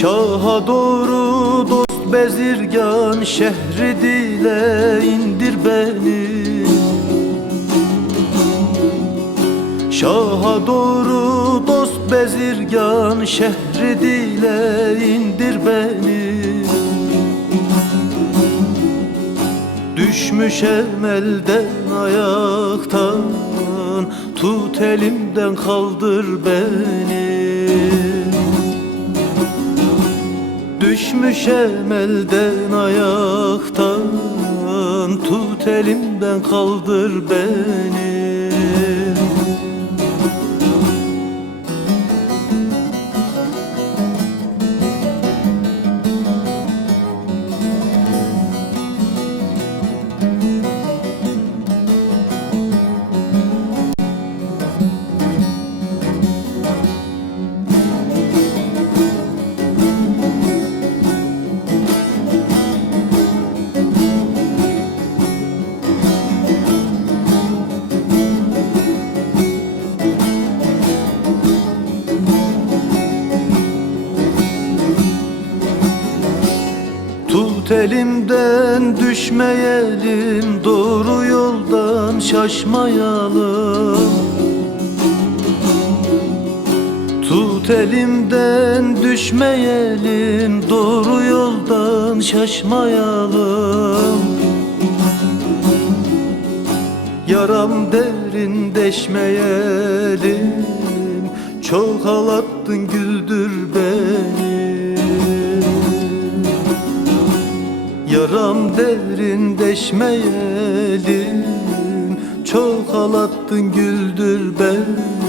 Şaha doğru dost bezirgan, şehri dile indir beni. Şaha doğru dost bezirgan, şehri dile indir beni. Düşmüşem elden ayaktan, tut elimden kaldır beni. Düşmüşem elden ayaktan, tut elimden kaldır beni. Tut elimden düşmeyelim, doğru yoldan şaşmayalım. Tut elimden düşmeyelim, doğru yoldan şaşmayalım. Yaram derin deşmeyelim, çok ağlattın güldür beni. Yaram derin deşmeyelim, çok ağlattın güldür beni.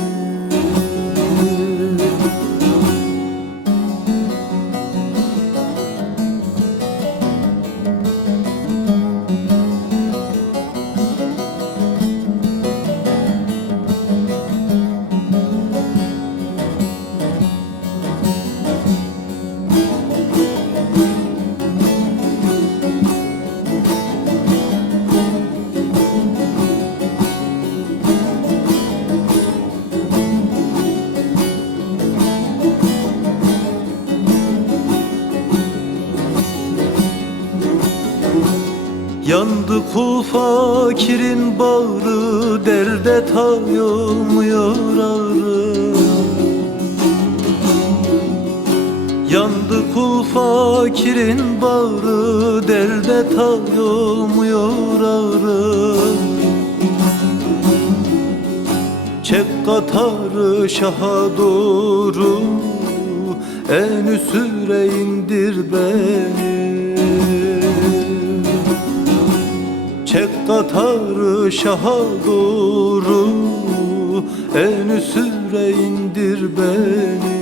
Yandı kul fakirin bağrı, derde tay olmuyor ağrı. Yandı kul fakirin bağrı, derde tay olmuyor ağrı. Çek katarı şaha doğru, en üsüre indir beni. Çek katarı şaha doğru, en üsüre indir beni.